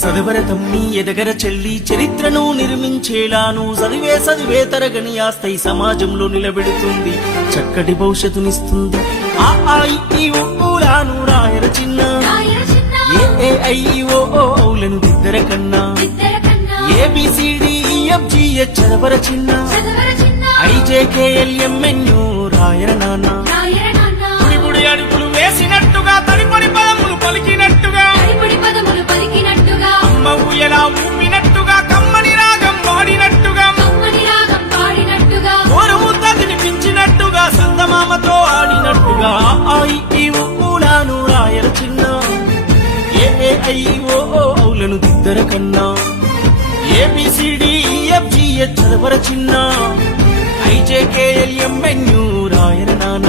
సదవర తమ్మి ఎదగర చెల్లి చరిత్రను నిర్మించేలాను చదివే తరగని ఆస్తై సమాజంలో నిలబెడుతుంది, చక్కటి భవిష్యత్తునిస్తుంది. ఆ ఈ ఊలాను రాయర చిన్న, ఏ ఐ ఓ ఔలను దిద్దర కన్నా, ABCDEFGH చదవర చిన్న, IJKLMNO రాయర నాన్న. గుడి అడుగులు వేసినట్టుగా తడిపడి పదములు పలికినట్టుగా, అమ్మ ఊయలా ఊపినట్టుగా, కమ్మని రాగం వాడినట్టుగా, ఓరు ముద్ద తినిపించినట్టుగా, సందమామతో ఆడినట్టుగా. ఈ ఊలాను రాయర చిన్న, AIO ఔలను దిద్దర కన్నా, ABCDEFGH చదవర చిన్న, IJKLMNO రాయర నాన్న.